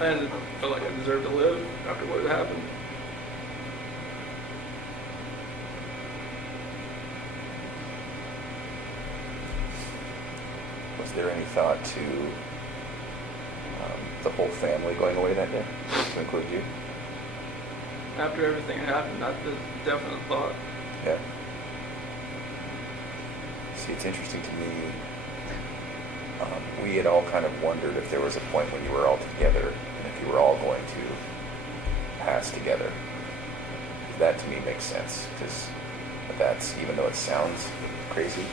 I felt like I deserved to live after what had happened. Was there any thought to the whole family going away that day, to include you? After everything happened, that's a definite thought. Yeah. See, it's interesting to me. We had all kind of wondered if there was a point when you were all together and if you were all going to pass together. That to me makes sense, because that's, even though it sounds crazy,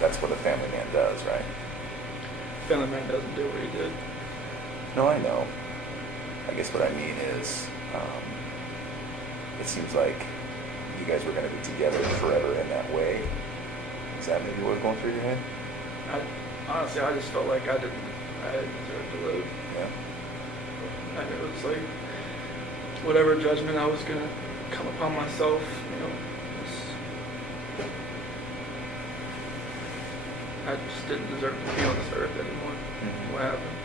that's what a family man does, right? Family man doesn't do what he did. No, I know. I guess what I mean is, it seems like you guys were going to be together forever in that way. Is that maybe what was going through your head? Honestly, I just felt like I didn't deserve to live. Yeah. And it was like, whatever judgment I was going to come upon myself, I just didn't deserve to be on this earth anymore. Mm-hmm. What happened?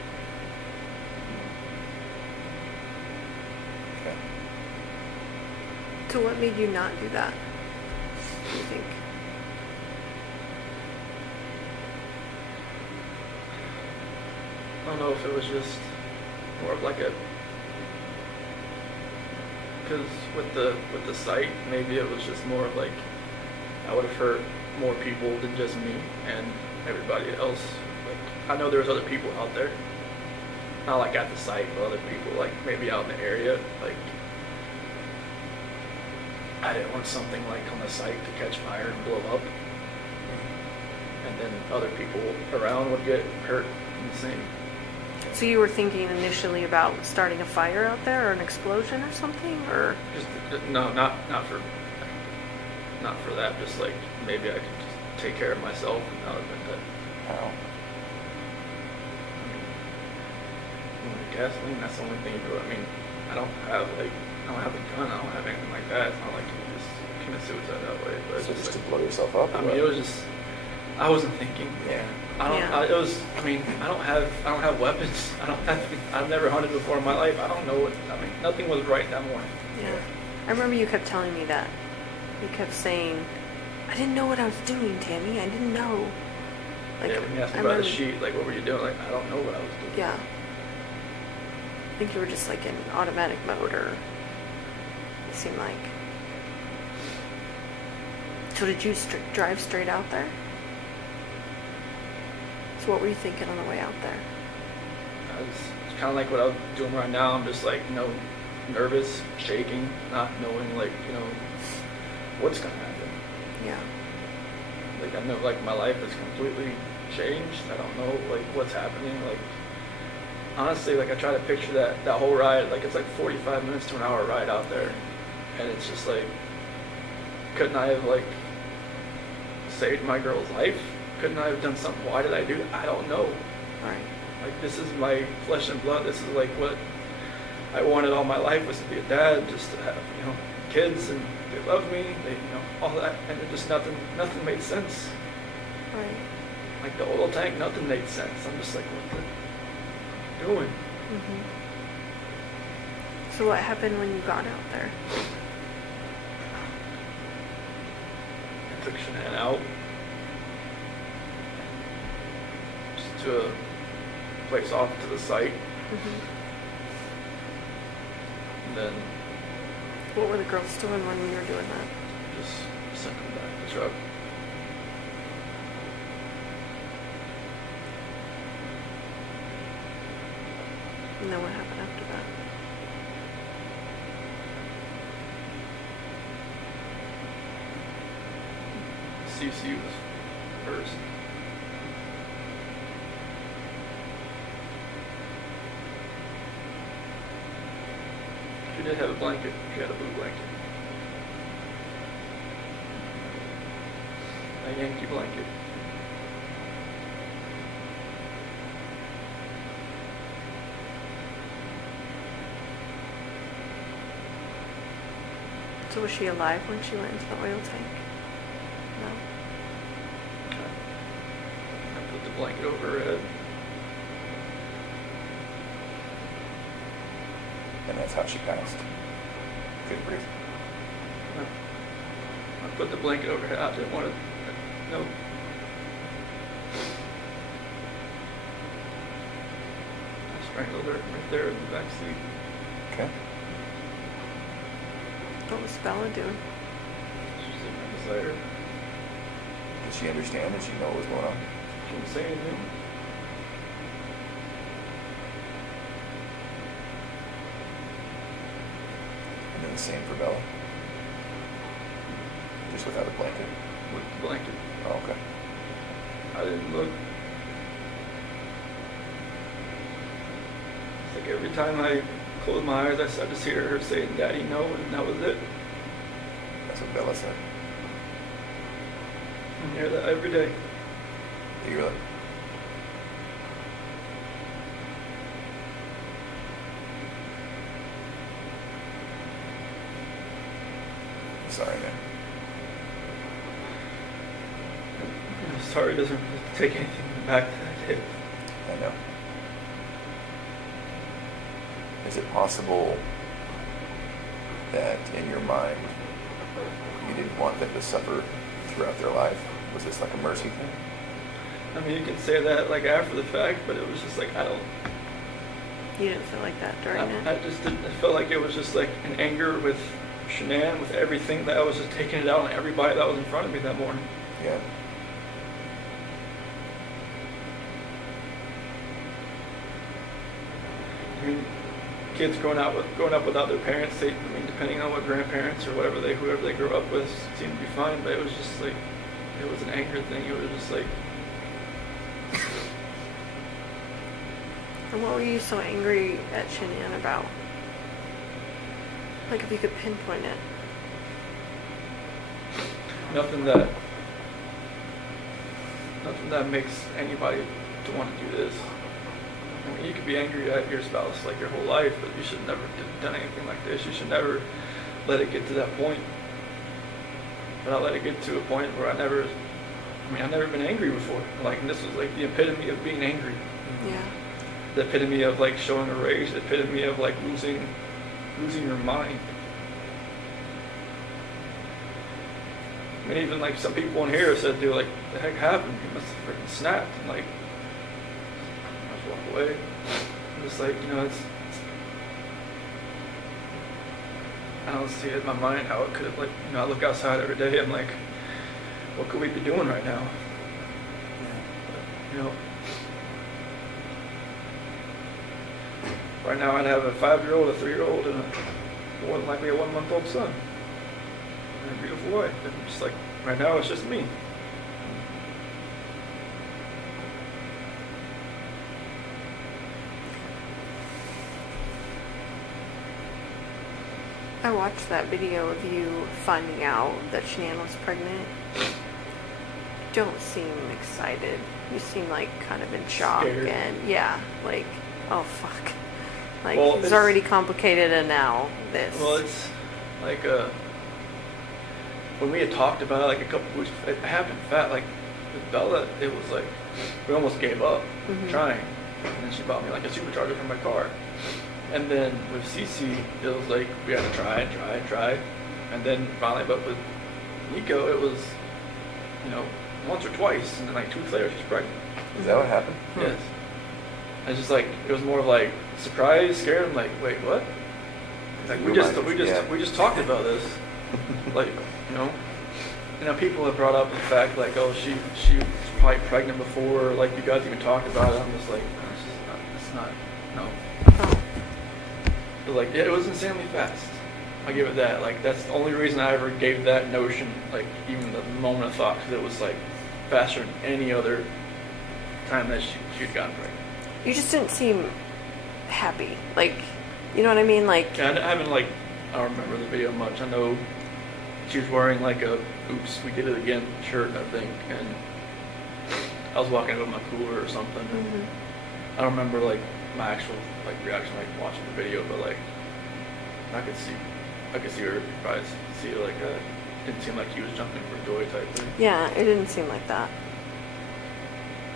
Okay. So what made you not do that, do you think? I don't know if it was just more of like a, because with the site, maybe it was just more of like, I would have hurt more people than just me and everybody else. Like, I know there was other people out there, not like at the site, but other people like maybe out in the area. Like, I didn't want something like on the site to catch fire and blow up, and then other people around would get hurt in the same. So you were thinking initially about starting a fire out there, or an explosion or something, or? Just no, not for that. Just like maybe I could just take care of myself and not have been dead. How? Gasoline. That's the only thing you do. I mean, I don't have a gun. I don't have anything like that. It's not like you can just commit suicide that way. But So it's just like, to blow yourself up? I mean, it was just. I wasn't thinking. Yeah. I don't. Yeah. It was. I mean, I don't have weapons. I've never hunted before in my life. I don't know what. I mean, nothing was right that morning. Yeah. I remember you kept telling me that. You kept saying, I didn't know what I was doing, Tammy. I didn't know. Like, Yeah, when you asked me I about the remember- sheet, like, what were you doing? Like, I don't know what I was doing. Yeah. I think you were just like in automatic mode, or it seemed like. So did you drive straight out there? So what were you thinking on the way out there? It's kind of like what I'm doing right now. I'm just like, nervous, shaking, not knowing, like, what's gonna happen. Yeah. Like, I know, like, my life is completely changed. I don't know, like, what's happening. Like, honestly, like, I try to picture that whole ride. Like, it's like 45 minutes to an hour ride out there, and it's just like, couldn't I have, like, saved my girl's life? Couldn't I have done something? Why did I do that? I don't know. Right. Like, this is my flesh and blood. This is like what I wanted all my life, was to be a dad, just to have, kids, and they love me, all that, and it just nothing made sense. Right. Like the oil tank, nothing made sense. I'm just like, what the doing? Mm-hmm. So what happened when you got out there? I took Shanann out just to a place off to the site, Mm-hmm. and then What were the girls doing when we were doing that? just sent them back to the truck. And then what happened after that? CC was first. She did have a blanket. She had a blue blanket. A Yankee blanket. So was she alive when she went into the oil tank? No. I put the blanket over her head. And that's how she passed. Couldn't breathe. I put the blanket over her. I didn't want to. No. I strangled her right there in the back seat. Okay. What was Bella doing? She was sitting right beside her. Did she understand? Did she know what was going on? She didn't say anything. And then the same for Bella? Just without a blanket? With the blanket. Oh, okay. I didn't look. It's like every time I closed my eyes, I just hear her saying, "Daddy, no," and that was it. That's what Bella said. I hear that every day. Do you really? Sorry, man. Sorry doesn't take anything back that I did. I know. Is it possible that in your mind you didn't want them to suffer throughout their life? Was this like a mercy thing? I mean, you can say that like after the fact, but it was just like, I don't. You didn't feel like that during it? I just didn't. I felt like it was just like an anger with Shanann, with everything, that I was just taking it out on everybody that was in front of me that morning. Yeah. I mean, kids growing up without their parents, I mean, depending on what grandparents or whoever they grew up with, seemed to be fine. But it was just like, it was an anger thing. It was just like. And what were you so angry at Shanann about? Like, if you could pinpoint it. Nothing that makes anybody to want to do this. I mean, you could be angry at your spouse like your whole life, but you should never have done anything like this. You should never let it get to that point. But I let it get to a point where I've never been angry before. Like, and this was like the epitome of being angry. Yeah. The epitome of like showing a rage. The epitome of like losing your mind. I mean, even like some people in here said, "Dude, like, the heck happened? He must have freaking snapped." And like, I just walk away. I'm just like, I don't see it in my mind how it could have, like, I look outside every day. I'm like, what could we be doing right now? But, right now I'd have a 5-year-old, a 3-year-old, and more than likely a 1-month-old son. And a beautiful wife. And just like, right now it's just me. I watched that video of you finding out that Shanann was pregnant. You don't seem excited. You seem like kind of in shock. Scared. And yeah, like, oh fuck. Like, Well, it's already complicated and now this. Well, it's like when we had talked about it like a couple weeks, it happened fat. Like with Bella, it was like we almost gave up trying, and then she bought me like a supercharger for my car. And then with Cece, it was like we had to try, and then finally, but with Nico, it was once or twice, and then like 2 weeks later she's pregnant. Is that what happened? Yes. It's just like it was more of like surprise, scared. I'm like, wait, what? Like we just talked about this. Like, people have brought up the fact like, oh, she was probably pregnant before, like you guys even talked about it. I'm just like, it's not, no. Oh. But like, yeah, it was insanely fast. I give it that. Like, that's the only reason I ever gave that notion, like, even the moment of thought, because it was like faster than any other time that she'd gotten pregnant. You just didn't seem happy. Like, you know what I mean? Like, Yeah, I don't remember the video much. I know she was wearing like a "Oops, we did it again" shirt, I think, and I was walking out with my cooler or something. I don't remember like my actual like reaction, like watching the video, but like I could see her probably see it, like didn't seem like he was jumping for joy type thing. yeah, it didn't seem like that.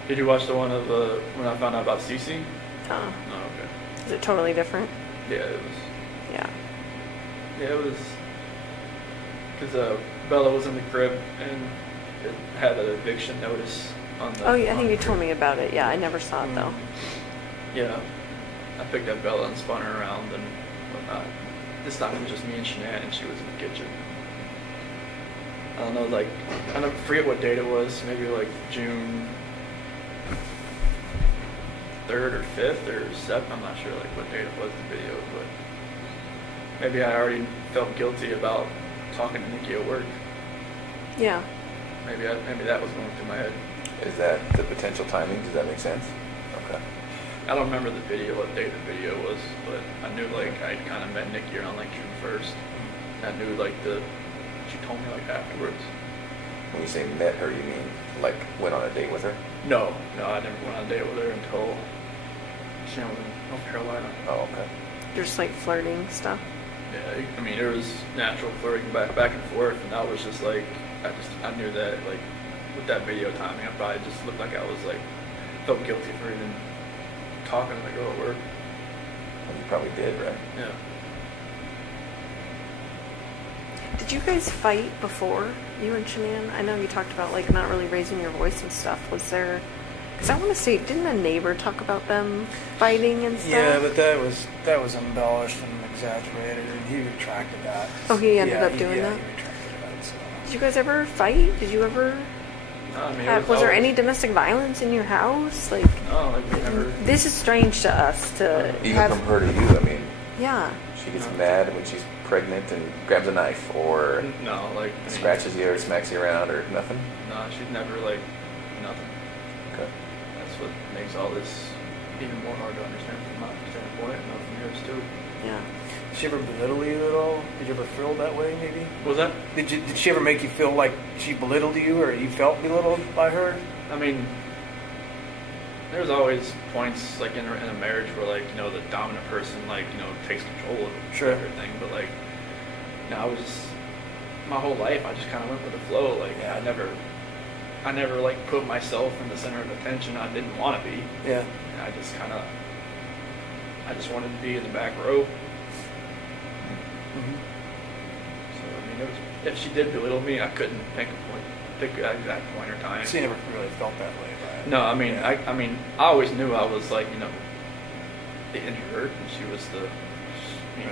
Did you watch the one of when I found out about Cece? Oh. Oh, okay. Is it totally different? Yeah, it was. Yeah, it was because Bella was in the crib and it had an eviction notice on the. Oh, yeah, I think you crib. told me about it. Yeah, I never saw it though. Yeah, I picked up Bella and spun her around and whatnot. This time it was just me and Shanann, and she was in the kitchen. I don't know, like, I forget what date it was. Maybe like June 3rd or 5th or 7th. I'm not sure like what date it was the video, but maybe I already felt guilty about talking to Nikki at work. Yeah. Maybe that was going through my head. Is that the potential timing? Does that make sense? Okay. I don't remember the video, what date the video was, but I knew like I'd kind of met Nikki around like June 1st. I knew like she told me like afterwards. When you say met her, you mean like went on a date with her? No, I never went on a date with her until she was in North Carolina. Oh, okay. Just like flirting stuff. Yeah, I mean, there was natural flirting back and forth, and I was just like, I knew that like with that video timing, I probably just looked like I was like, felt guilty for even talking to the girl at work. Well, you probably did, right? Yeah. Did you guys fight before, you and Shanann? I know you talked about like not really raising your voice and stuff. Was there? Because I want to say, didn't a neighbor talk about them fighting and stuff? Yeah, but that was embellished and exaggerated, and he retracted that. Oh, he ended Yeah, up doing that? he retracted that. So. Did you guys ever fight? Did you ever? No, I mean, Was there any domestic violence in your house? Like, No, like we never. this is strange to us to Even have. from her to you, I mean, Yeah. she gets mad when she's pregnant and grabs a knife or No, like I mean, scratches you or smacks you around or nothing? No, she's never like nothing. Okay. That's what makes all this even more hard to understand from my standpoint, and from yours too. Yeah. Did she ever belittle you at all? Did you ever feel that way, maybe? Was that? Did she ever make you feel like she belittled you, or you felt belittled by her? I mean, there's always points like in a marriage where like the dominant person like takes control of Sure. everything, but like I was just my whole life I just kind of went with the flow. Like Yeah. I never like put myself in the center of attention. I didn't want to be. Yeah. I just wanted to be in the back row. Mm-hmm. So I mean, if she did belittle me, I couldn't pick an exact point or time. So you never really felt that way about it? No, I mean, Yeah. I always knew I was like, the introvert, and she was Right.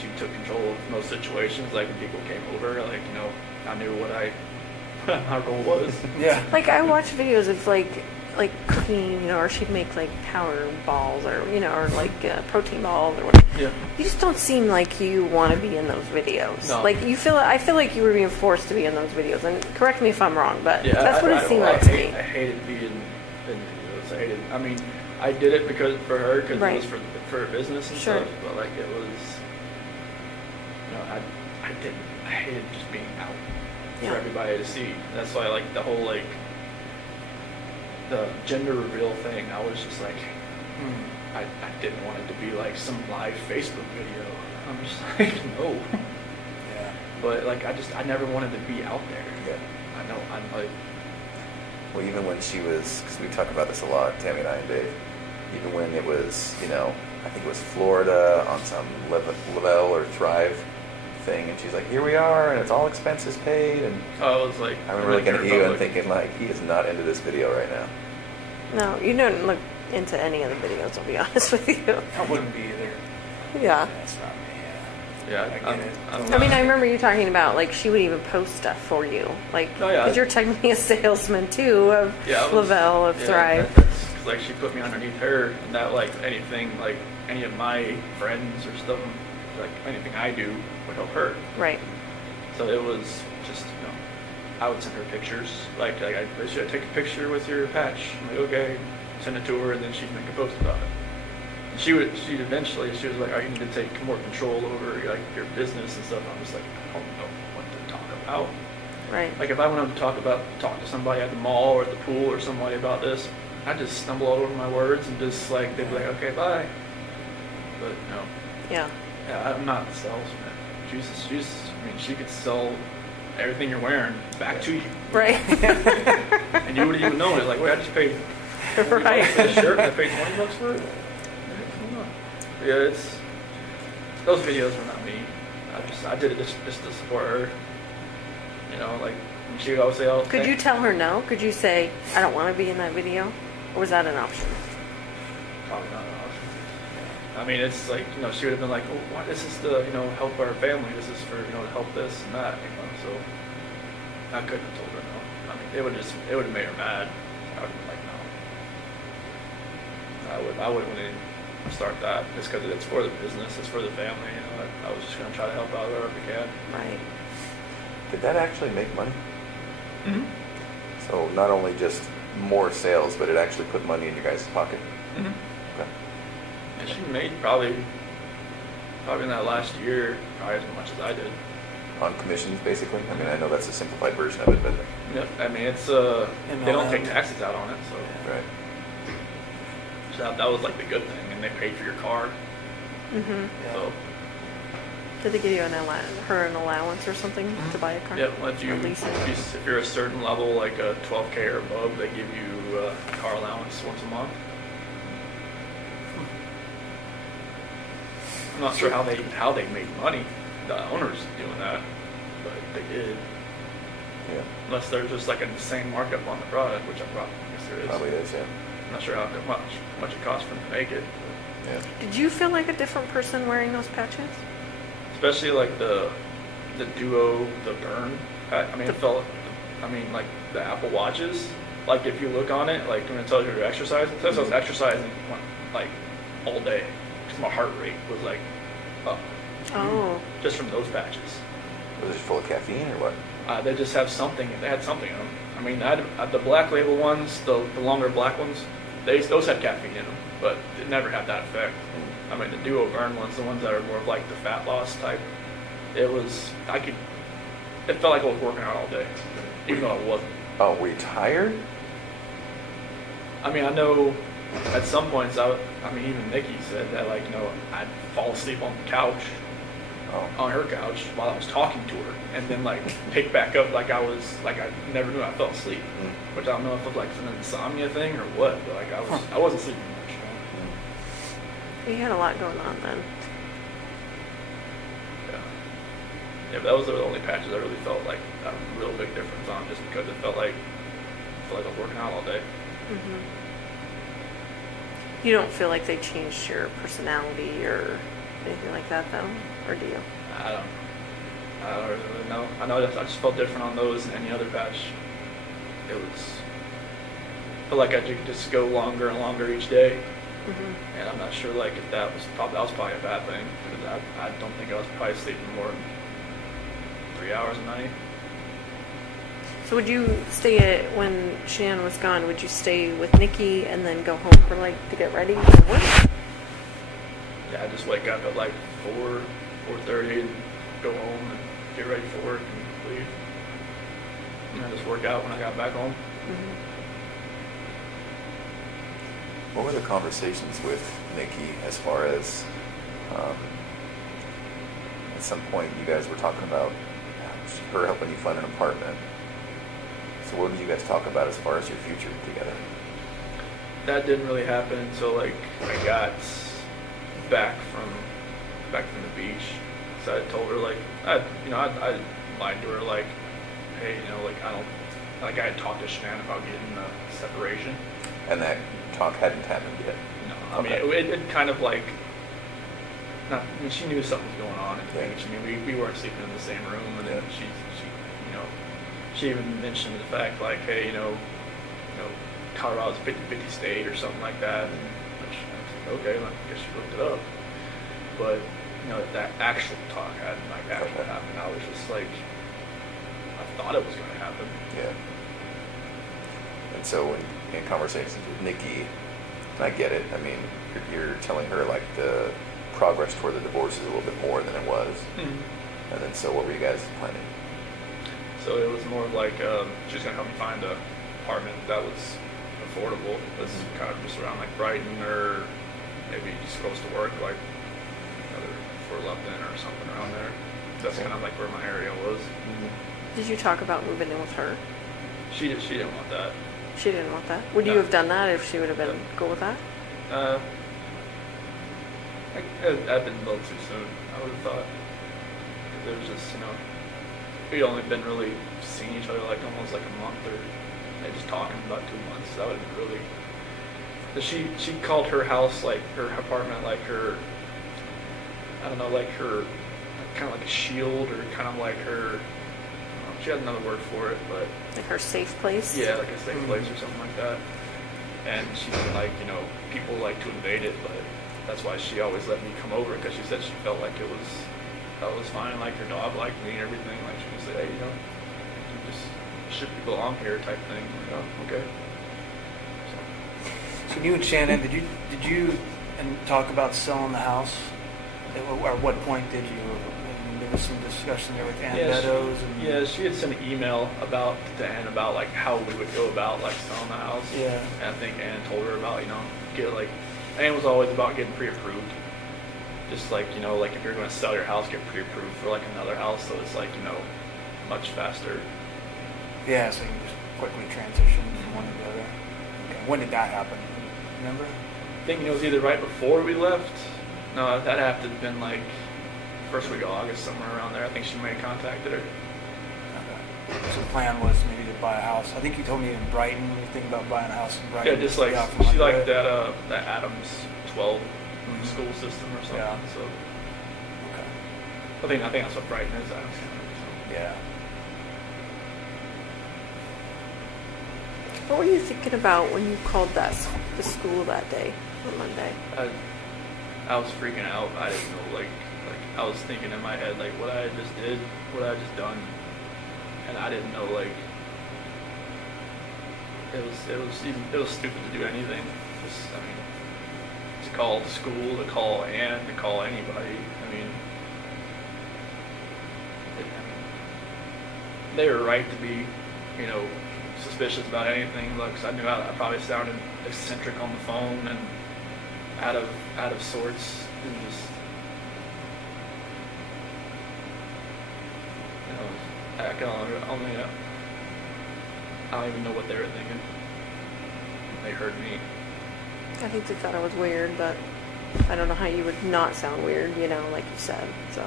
she took control of most situations. Like when people came over, like I knew what my role was. Yeah. Like I watch videos of like cooking, or she'd make like power balls, or or like protein balls, or whatever. Yeah. You just don't seem like you want to be in those videos. No. Like I feel like you were being forced to be in those videos. And correct me if I'm wrong, but Yeah, that's what it seemed like to me. I hated being in videos. I mean, I did it for her because Right. it was for her business and Sure. stuff. But like it was, I hated just being out Yeah. for everybody to see. That's why like the whole like the gender reveal thing. I was just like, I didn't want it to be like some live Facebook video. I'm just like, no. Yeah. But like I never wanted to be out there. Yeah. I know I'm like. Well, even when she was, because we talk about this a lot, Tammy and I and Dave, even when it was, I think it was Florida on some Lavelle or Thrive thing, and she's like, here we are, and it's all expenses paid, and Oh, it was like. I remember looking at you and Republic. thinking, like, he is not into this video right now. No, you don't look into any of the videos. I'll be honest with you. I wouldn't be either. Yeah. That's not me. Yeah, I get I'm, it. I'm I mean, not- I remember you talking about like she would even post stuff for you, like Oh, yeah. because you're technically a salesman too of Yeah, I was- Lavelle of yeah, Thrive. That's 'cause, like she put me underneath her, and that like anything like any of my friends or stuff, like anything I do would help her. Right. So it was just I would send her pictures. Like should I take a picture with your patch? I'm like, okay, send it to her, and then she'd make a post about it. And she was like, oh, you need to take more control over like your business and stuff. I'm just like, I don't know what to talk about. Right. Like if I went up to talk to somebody at the mall or at the pool or somebody about this, I'd just stumble all over my words and just like they'd be like, okay, bye. But no, Yeah. yeah, I'm not the salesman. Jesus, I mean, she could sell everything you're wearing back to you, Right. and you wouldn't even know it. Like, wait, I just paid $40 Right. for this shirt, and I paid $20 for it. Yeah, it's those videos were not me. I just I did it just to support her. You know, like she would always say, "Oh." Could you tell her no? Could you say, "I don't want to be in that video," or was that an option? Probably not an option. I mean, it's like, you know, she would have been like, "Oh, why? This is to, you know, help our family. This is for, you know, to help this and that." You know, so I couldn't have told her no. I mean, it would have made her mad. I would have been like, no. I wouldn't really start that just because it's for the business, it's for the family. You know, I was just gonna try to help out wherever we can. Right. Did that actually make money? Mm-hmm. So not only just more sales, but it actually put money in your guys' pocket? Mm-hmm. Okay. And she made probably in that last year probably as much as I did. On commissions, basically? I mean, I know that's a simplified version of it, but... Yep. I mean, it's they don't take taxes out on it, so. Right. So that was like the good thing, and they paid for your car. Mm-hmm. Yeah. So. Did they give you an allowance or something to buy a car? Yeah, well, if Or lease it? if you're a certain level, like a 12K or above, they give you a car allowance once a month. I'm not sure how they made money. The owners doing that, but they did. Yeah. Unless there's just like an insane markup on the product, which I probably guess there is. Probably is, yeah. I'm not sure how much it costs for them to make it. Yeah. Did you feel like a different person wearing those patches? Especially like the Duo, the Burn. I mean, it felt. I mean, like the Apple Watches. Like if you look on it, like when it tells you you're exercising, it says I was exercising like all day because my heart rate was like up. Oh. Just from those patches. Was it full of caffeine or what? They just have something. They had something in them. I mean, I had the black label ones, the longer black ones. Those had caffeine in them, but it never had that effect. I mean, the Duo Burn ones, the ones that are more of like the fat loss type. It felt like I was working out all day, even though I wasn't. Oh, were you tired? I mean, I know at some points, even Nikki said that, like, you know, I'd fall asleep on the couch, on her couch while I was talking to her, and then like pick back up like I never knew I fell asleep, which I don't know if it was like an insomnia thing or what, but like I wasn't sleeping much. You had a lot going on then. Yeah, but those are the only patches I really felt like a real big difference on, just because it felt like I was working out all day. Mm-hmm. You don't feel like they changed your personality or anything like that, though, or do you? I don't really know. I know I just felt different on those than any other patch. I felt like I could just go longer and longer each day. Mm-hmm. And I'm not sure like if that was probably a bad thing, because I don't think I was probably sleeping more than 3 hours a night. So would you stay when Shan was gone, would you stay with Nikki and then go home for to get ready for work? Yeah, I just wake up at like 4:30 and go home and get ready for work and leave. And I just work out when I got back home. Mm-hmm. What were the conversations with Nikki as far as, at some point you guys were talking about her helping you find an apartment. So what did you guys talk about as far as your future together? That didn't really happen until like I got back from the beach. So I told her like I lied to her like, hey, I had talked to Shanann about getting a separation. And that talk hadn't happened yet. No, I Okay. mean it kind of like. She knew something was going on. And we weren't sleeping in the same room, and then she even mentioned the fact like, hey, Colorado's 50-50 state or something like that. And which I was like, okay, I guess she looked it up. But that actual talk hadn't actually happened. I was just like, I thought it was going to happen. Yeah. And so in conversations with Nikki, and I get it. I mean, you're telling her like the progress toward the divorce is a little bit more than it was. Mm-hmm. And then so what were you guys planning? So it was more of like she was going to help me find an apartment that was affordable. That's kind of just around like Brighton or maybe just close to work, like Fort Lupton or something around there. That's kind of like where my area was. Mm-hmm. Did you talk about moving in with her? She didn't want that. She didn't want that? Would you have done that if she would have been cool with that? I've been a little too soon, I would have thought. It was just, we'd only been really seeing each other like almost like a month, or maybe just talking about 2 months. That would have been really. She called her house, like her apartment, like her, I don't know, like her, kind of like a shield, or kind of like her. She had another word for it, but Like her safe place? yeah, like a safe place or something like that. And she said, like, people like to invade it, but that's why she always let me come over, because she said she felt like that was fine, like her dog liked me and everything. Like she would say, hey, you just should belong here type thing. Like, oh, okay. So you and Shannon, did you talk about selling the house? At what point did you? And there was some discussion there with Ann Meadows. She had sent an email about to Ann about like how we would go about like selling the house. Yeah. And I think Ann told her about Ann was always about getting pre-approved. Just like like if you're going to sell your house, get pre-approved for like another house, so it's like much faster. Yeah, so you can just quickly transition from one to the other. Okay. When did that happen? Remember? I think it was either right before we left. No, that had to have been like first week of August, somewhere around there. I think she may have contacted her. Okay. So the plan was maybe to buy a house. I think you told me in Brighton. You think about buying a house in Brighton. Yeah, just like she liked that Adams 12 school system or something. Yeah. So Okay. I think that's what Brighton is. Adams County. So. Yeah. What were you thinking about when you called the school that day, on Monday? I was freaking out. I didn't know, like I was thinking in my head, like what I just did, what I just done, and I didn't know, like it was stupid to do anything. Just, to call the school, to call Ann, to call anybody. They were right to be, suspicious about anything. Like, 'cause I knew I probably sounded eccentric on the phone and out of sorts, and just I don't even know what they were thinking. They heard me. I think they thought I was weird, but I don't know how you would not sound weird, like you said. So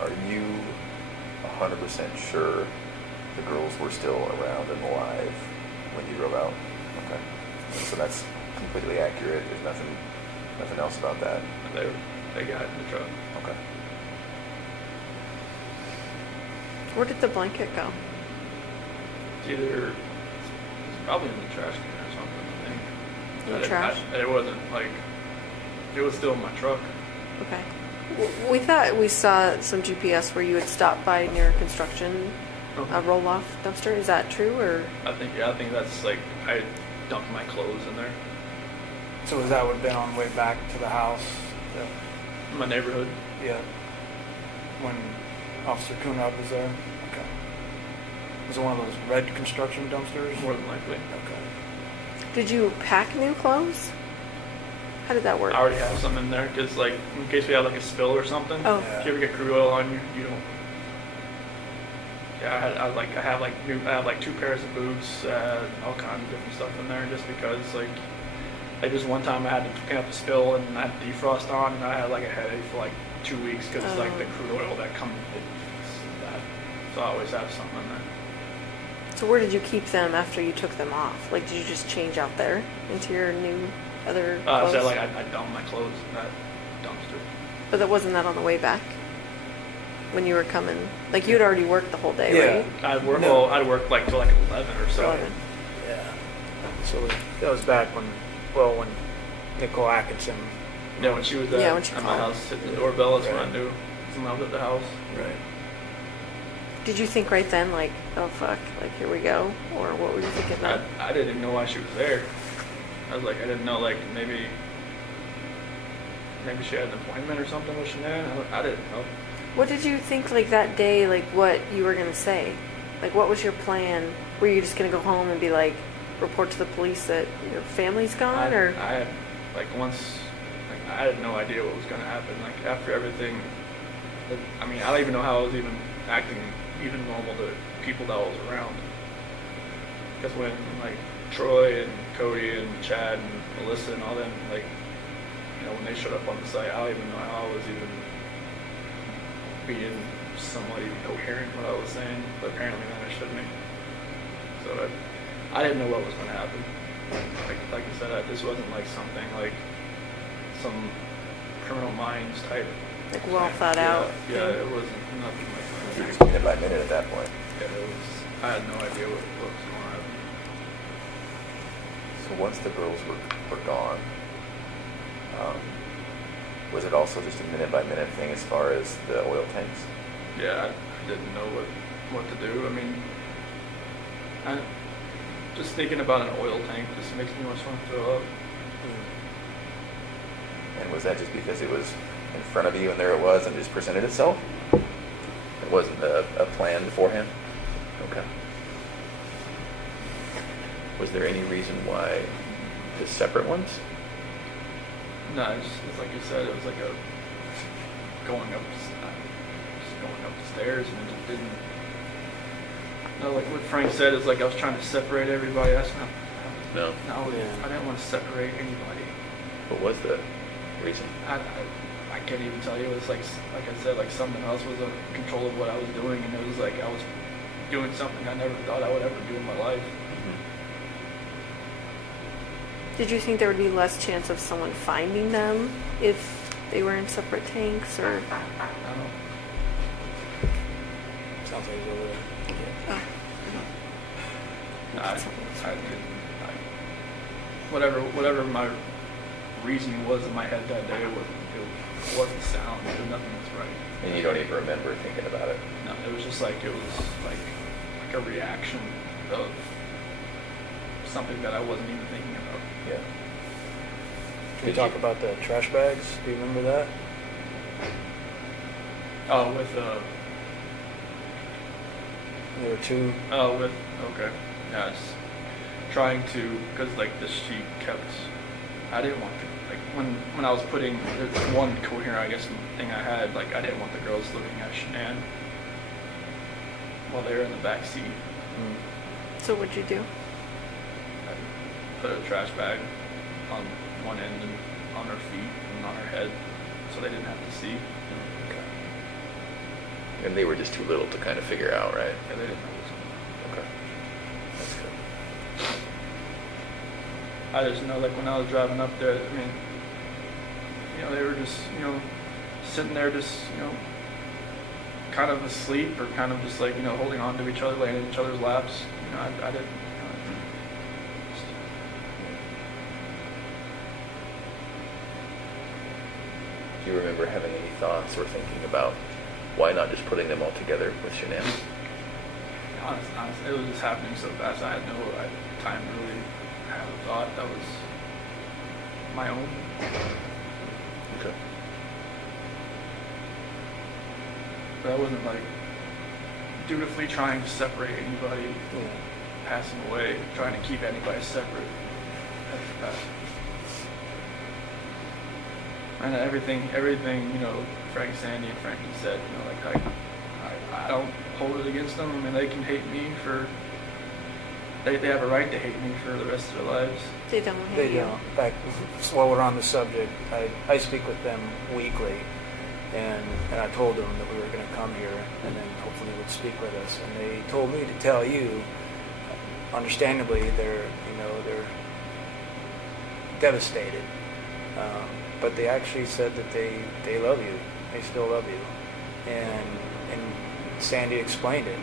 are you 100% sure the girls were still around and alive when you drove out? Okay. So that's completely accurate. There's nothing else about that. They got in the truck. Okay. where did the blanket go? It's probably in the trash can or something, I think. In the trash? It wasn't like, it was still in my truck. Okay. We thought we saw some GPS where you had stopped by near construction roll-off dumpster. Is that true, or? I think that's like, I dumped my clothes in there. So that would have been on the way back to the house? In my neighborhood. Yeah. When Officer Coonrod was there? Okay. Was it one of those red construction dumpsters? More than likely. Okay. Did you pack new clothes? How did that work? I already have some in there, because like, in case we have like a spill or something, Oh. if you ever get crude oil on you, you don't. Yeah, I have like 2 pairs of boots, all kinds of different stuff in there, just because like just one time I had to clean up a spill and I had defrost on, and I had like a headache for like 2 weeks because like the crude oil that comes, it's bad. So I always have something in there. So where did you keep them after you took them off? Like, did you just change out there into your new other clothes? So like I dumped my clothes in that dumpster. But that wasn't that on the way back? When you were coming? Like, you'd already worked the whole day, right? I'd work like till like 11 or so. 11. Yeah. So that was back when Nicole Atkinson. Yeah, when she was at when she my called. house, hitting the doorbell, that's when I Right. knew someone was at the house. Right. Did you think right then, like, oh fuck, like, here we go? Or what were you thinking then? I didn't even know why she was there. I was like, I didn't know, like, maybe she had an appointment or something with Shanann. I didn't know. What did you think, like, that day, like, what you were going to say? Like, what was your plan? Were you just going to go home and be like, report to the police that your family's gone, or? I had, like, I had no idea what was going to happen. Like, after everything, I mean, I don't even know how I was even acting even normal to people that I was around. Because when, like, Troy and Cody and Chad and Melissa and all them, like, when they showed up on the site, I don't even know how I was even being somewhat even coherent what I was saying, but apparently they understood me. So I didn't know what was going to happen. Like I said, this wasn't like something like some Criminal Minds type. Like well thought out. Yeah, it wasn't nothing like It that. was minute by minute at that point. Yeah, it was. I had no idea what was going to happen. So once the girls were gone, was it also just a minute by minute thing as far as the oil tanks? Yeah, I didn't know what to do. I mean, just thinking about an oil tank just makes me want to throw up. And was that just because it was in front of you and there it was and it just presented itself? It wasn't a plan beforehand? Okay. Was there any reason why the separate ones? No, it's like you said, it was like going up the stairs, and it just didn't. No, like what Frank said is like I was trying to separate everybody. That's not. No. No, I didn't want to separate anybody. What was the reason? I can't even tell you. It was like I said, like something else was in control of what I was doing, and it was like I was doing something I never thought I would ever do in my life. Did you think there would be less chance of someone finding them if they were in separate tanks, or? I don't know. Sounds like it's over there. Oh. No, I didn't. Whatever my reasoning was in my head that day, it wasn't sound. Nothing was right. And you don't even remember thinking about it? No, it was just like like a reaction of something that I wasn't even thinking about. Yeah. Can we talk about the trash bags? Do you remember that? Oh, There were two. Okay. Yeah, it's trying to, because like she kept, I didn't want to, like when I was putting, there's one coherent, I guess, thing I had, like I didn't want the girls looking at Shanann while they were in the back seat. So what'd you do? I put a trash bag on one end and on her feet and on her head, so they didn't have to see. Okay. And they were just too little to kind of figure out, right? Yeah, they didn't know what was going on. Okay. That's good. I just know, like, when I was driving up there, I mean, they were just, sitting there just, kind of asleep or kind of just, like, holding on to each other, laying in each other's laps. I didn't. Do you remember having any thoughts or thinking about why not just putting them all together with Shanann? Honestly, it was just happening so fast. I had no time to really have a thought that was my own. Okay. But I wasn't like dutifully trying to separate anybody passing away, trying to keep anybody separate. And everything, Frank, Sandy, and Frankie said, like I don't hold it against them. I mean, they can hate me for. They have a right to hate me for the rest of their lives. They don't hate They you. don't. In fact, while we're on the subject, I speak with them weekly, and I told them that we were going to come here and then hopefully would speak with us. And they told me to tell you, understandably, they're devastated. But they actually said that they love you. They still love you. And Sandy explained it.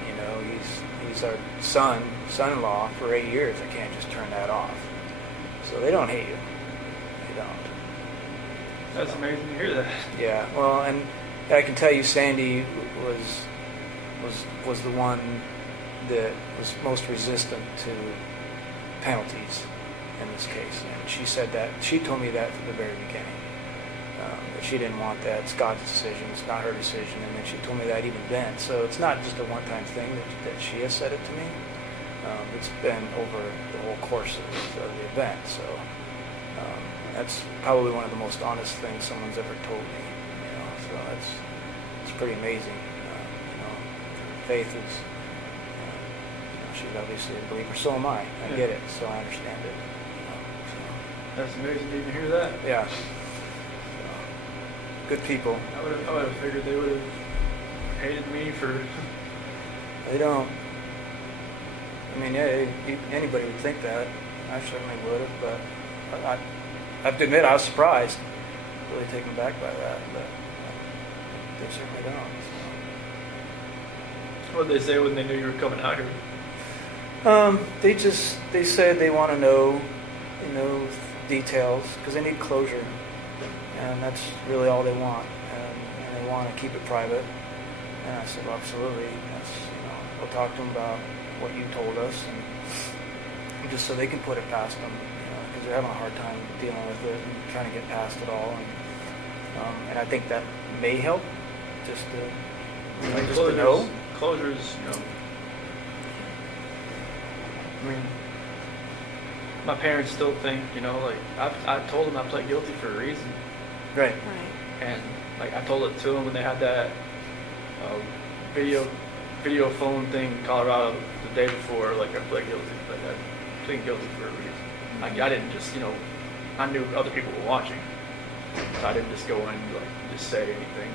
He's our son-in-law for 8 years. I can't just turn that off. So they don't hate you. They don't. That's amazing to hear that. Yeah. Well, and I can tell you, Sandy was the one that was most resistant to penalties in this case. And she said that. She told me that from the very beginning. That she didn't want that. It's God's decision. It's not her decision. And then she told me that even then. So it's not just a one-time thing that she has said it to me. It's been over the whole course of the event. So that's probably one of the most honest things someone's ever told me. So it's pretty amazing. Faith is. She's obviously a believer. So am I. I get it. So I understand it. That's amazing to even hear that. Yeah. good people. I would have figured they would have hated me for. They don't. I mean, yeah, anybody would think that. I certainly would have, but I have to admit I was surprised, really taken aback by that. But they certainly don't. So. What did they say when they knew you were coming out here? They said they want to know, details because they need closure, and that's really all they want, and they want to keep it private. And I said, well, absolutely. That's, we'll talk to them about what you told us, and just so they can put it past them, because they're having a hard time dealing with it and trying to get past it all. And I think that may help, just to know. Closures, I mean, my parents still think, like, I told them I pled guilty for a reason. Right. And, like, I told it to them when they had that video phone thing in Colorado the day before, like, I pled guilty. Like, I plead guilty for a reason. Like, I didn't just, I knew other people were watching. So I didn't just go in and, like, just say anything.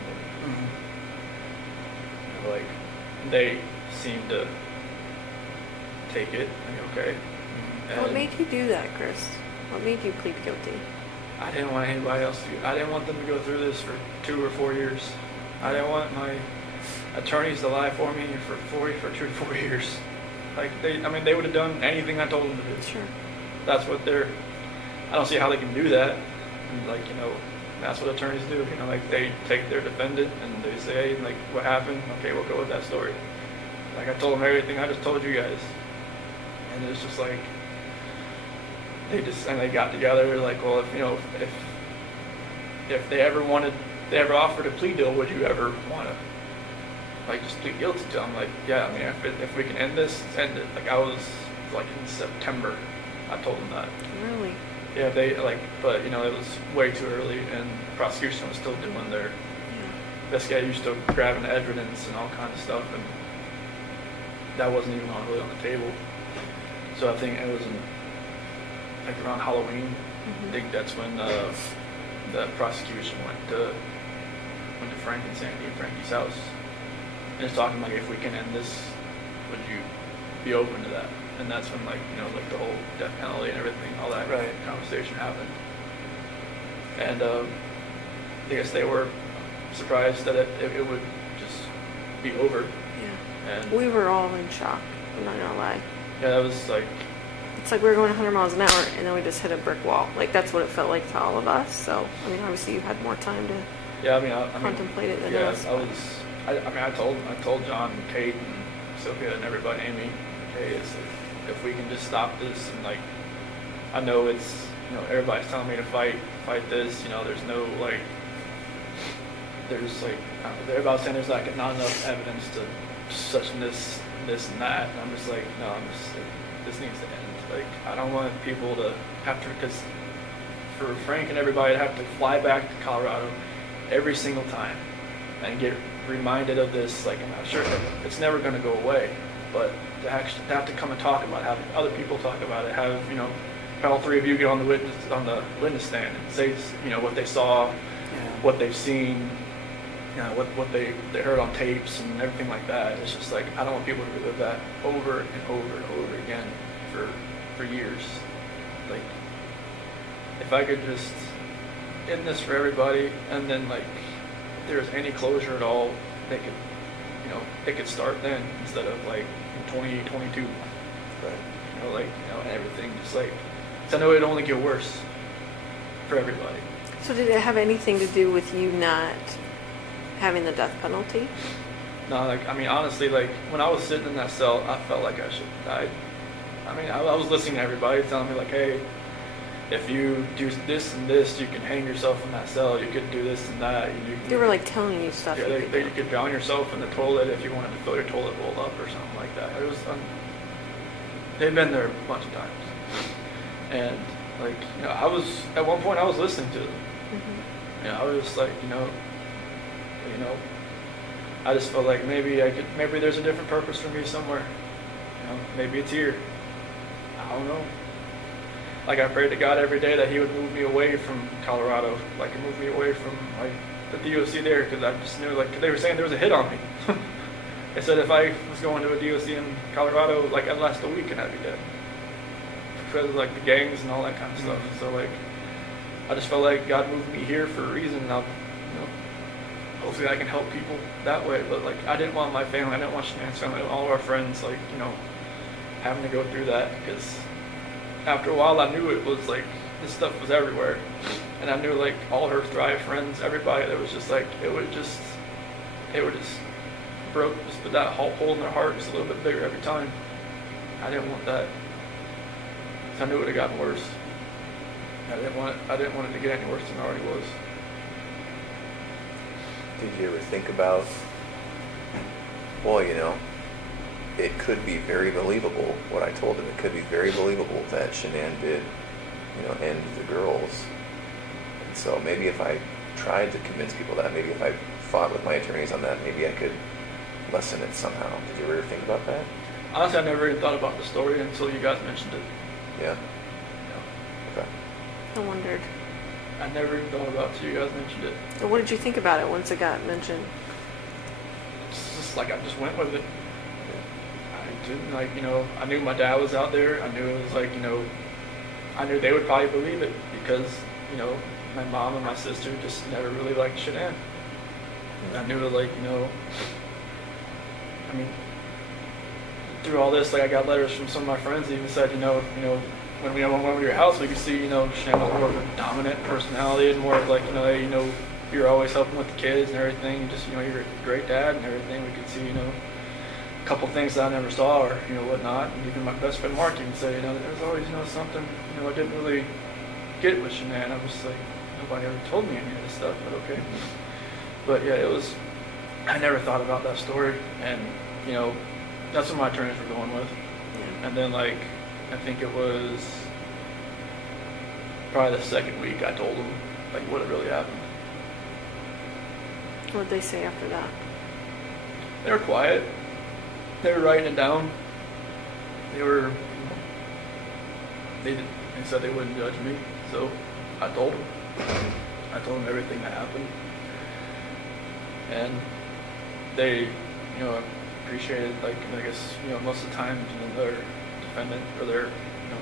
But, like, they seemed to take it. Like, okay. And what made you do that, Chris? What made you plead guilty? I didn't want anybody else to. I didn't want them to go through this for 2 or 4 years. I didn't want my attorneys to lie for me for 2 to 4 years. Like they would have done anything I told them to do. Sure. That's what they're. I don't see how they can do that. And like that's what attorneys do. Like they take their defendant and they say, hey, like, what happened? Okay, we'll go with that story. Like I told them everything I just told you guys, and it's just like. They got together like, well, if they ever offered a plea deal, would you ever want to like just plead guilty to them? Like, yeah, I mean, if we can end this, end it. Like I was like in September, I told them that. Really? Yeah, but it was way too early, and the prosecution was still doing their investigation, still grabbing evidence and all kinds of stuff, and that wasn't even really on the table. So I think it was like around Halloween. I think that's when the prosecution went to Frank and Sandy and Frankie's house, and it's talking like, if we can end this, would you be open to that? And that's when like the whole death penalty and everything, all that conversation happened. And I guess they were surprised that it would just be over. Yeah. And we were all in shock. I'm not gonna lie. Yeah, that was like. It's like we were going 100 miles an hour, and then we just hit a brick wall. Like, that's what it felt like to all of us. So, I mean, obviously you had more time to contemplate it than us. I told John and Kate and Sophia and everybody, Amy, okay, if we can just stop this, and, like, I know it's, everybody's telling me to fight this, there's no, like, everybody's saying there's, like, not enough evidence to such and this and that, and I'm just like, no, this needs to end. Like, I don't want people to have to, because for Frank and everybody to have to fly back to Colorado every single time and get reminded of this, like, I'm not sure, it's never going to go away, but to have to come and talk about it, have other people talk about it, have, all three of you get on the witness stand and say, what they saw, what they've seen, what they heard on tapes and everything like that. It's just like, I don't want people to relive that over and over and over again for years. Like, if I could just end this for everybody, and then, like, if there's any closure at all, they could start then instead of like in 2022. Right. And everything just like, 'cause I know it'd only get worse for everybody. So did it have anything to do with you not having the death penalty? No, like, I mean, honestly, like, when I was sitting in that cell, I felt like I should have died. I mean, I was listening to everybody telling me, like, hey, if you do this and this, you can hang yourself in that cell. You could do this and that. They were, like, telling you stuff. Yeah, you could drown yourself in the toilet if you wanted to fill your toilet bowl up or something like that. It was, they've been there a bunch of times. And, like, I was, at one point, I was listening to them. I was just like, I just felt like maybe there's a different purpose for me somewhere. Maybe it's here. I don't know. Like, I prayed to God every day that He would move me away from Colorado, like, move me away from, like, the DOC there because I just knew, like, 'cause they were saying there was a hit on me. They said if I was going to a DOC in Colorado, like, I'd last a week and I'd be dead. Because of, like, the gangs and all that kind of stuff. So, like, I just felt like God moved me here for a reason, and I'll, you know, hopefully I can help people that way. But, like, I didn't want my family, I didn't want Shanann's family, all of our friends, like, you know, having to go through that. Because after a while, I knew it was, like, this stuff was everywhere. And I knew, like, all her Thrive friends, everybody, that was just, like, it would just broke, just put that hole in their heart just a little bit bigger every time. I didn't want that. I knew it would have gotten worse. I didn't want it to get any worse than it already was. Did you ever think about, well, you know, it could be very believable, what I told him, it could be very believable that Shanann did, you know, end the girls. And so maybe if I tried to convince people that, maybe if I fought with my attorneys on that, maybe I could lessen it somehow. Did you ever think about that? Honestly, I never even thought about the story until you guys mentioned it. Yeah? Yeah. Okay. I wondered. I never even thought about it until you guys mentioned it. And what did you think about it once it got mentioned? It's just like I just went with it. I didn't, like, you know, I knew my dad was out there. I knew it was like, you know, I knew they would probably believe it because, you know, my mom and my sister just never really liked Shanann. I knew it, like, you know, I mean, through all this, like, I got letters from some of my friends that even said, you know, when we went over to your house, we could see, you know, Shanann was more of a dominant personality and more of like, you know, you're always helping with the kids and everything. And just, you know, you're a great dad and everything. We could see, you know, a couple things that I never saw or, you know, whatnot. And even my best friend Mark even said, you know, there was always, you know, something, you know, I didn't really get with Shanann. I was like, nobody ever told me any of this stuff, but okay. But yeah, it was, I never thought about that story. And, you know, that's what my attorneys were going with. Yeah. And then, like, I think it was probably the second week I told them, like, what had really happened. What did they say after that? They were quiet. They were writing it down. They were, they said they wouldn't judge me, so I told them. I told them everything that happened. And they, you know, appreciated, like, I guess, you know, most of the time, you know, their defendant or their, you know,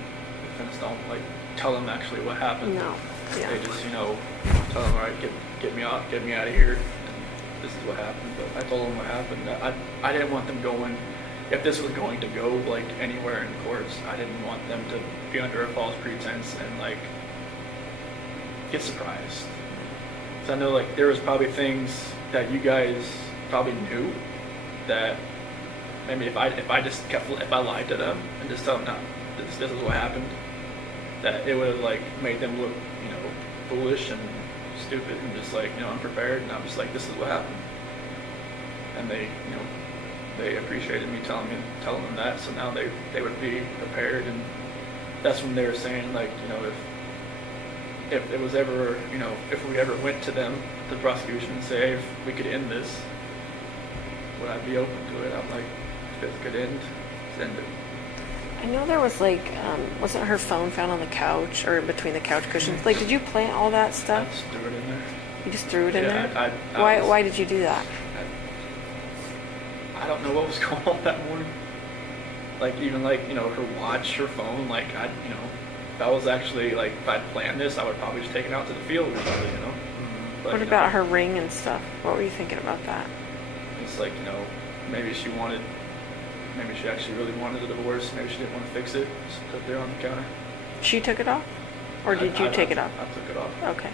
defense don't, like, tell them actually what happened. No. Yeah. They just, you know, tell them, all right, get me out of here, and this is what happened. But I told them what happened. I didn't want them going, if this was going to go, like, anywhere in courts, I didn't want them to be under a false pretense and, like, get surprised. So I know, like, there was probably things that you guys probably knew that maybe if I lied to them and just tell them, no, this is what happened, that it would have, like, made them look, you know, foolish and stupid and just, like, you know, unprepared. And I'm just like, this is what happened. And they, you know, they appreciated me telling them that. So now they would be prepared. And that's when they were saying, like, you know, if it was ever, you know, if we ever went to them, the prosecution, and say, hey, if we could end this, would I be open to it? I'm like, if it could end it. I know there was, like, wasn't her phone found on the couch or between the couch cushions? Like, did you plant all that I stuff? just threw it in there. You just threw it in Yeah, there? I Why did you do that? I don't know what was going on that morning. Like, even, like, you know, her watch, her phone, like, you know, if I was actually, like, if I'd planned this, I would probably just take it out to the field or something, you know. But, What you about know, her ring and stuff? What were you thinking about that? It's like, you know, maybe she actually really wanted a divorce. Maybe she didn't want to fix it. Just put it there on the counter. She took it off? Or did you take it off? I took it off. Okay.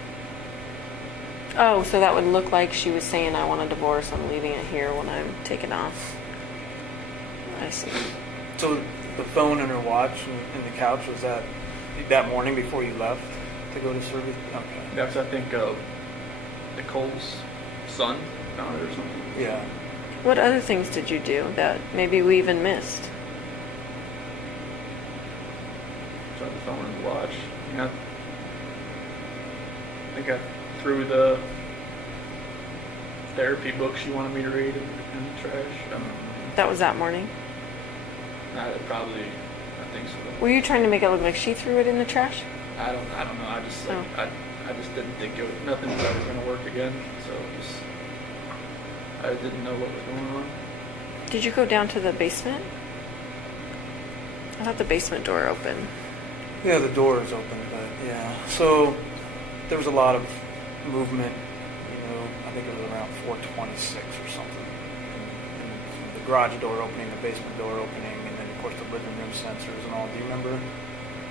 Oh, so that would look like she was saying, I want a divorce, I'm leaving it here when I'm taken off. I see. So the phone and her watch and the couch, was that morning before you left to go to service? Okay. That's, I think, Nicole's son found it or something. Yeah. What other things did you do that maybe we even missed? Tried the phone and the watch. You know, I think I threw the therapy book she wanted me to read in the trash. That was that morning? I think so. Were you trying to make it look like she threw it in the trash? I don't know. I just, like, Oh. I I just didn't think nothing was ever going to work again. So I didn't know what was going on. Did you go down to the basement? I thought the basement door opened. Yeah, the door is open, but yeah. So there was a lot of movement. I think it was around 4:26 or something. And the garage door opening, the basement door opening, and then of course the living room sensors and all. Do you remember